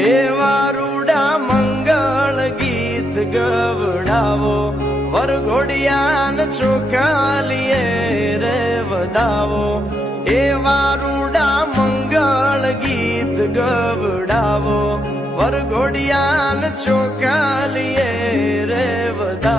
એવા રૂડા મંગળ ગીત ગવડાવો, વરઘોડિયાન ચોખાલીએ રે વધાવો. એવા રૂડા મંગળ ગીત ગવડાવો, વરઘોડિયાન ચોખાલીએ રે વધાવો.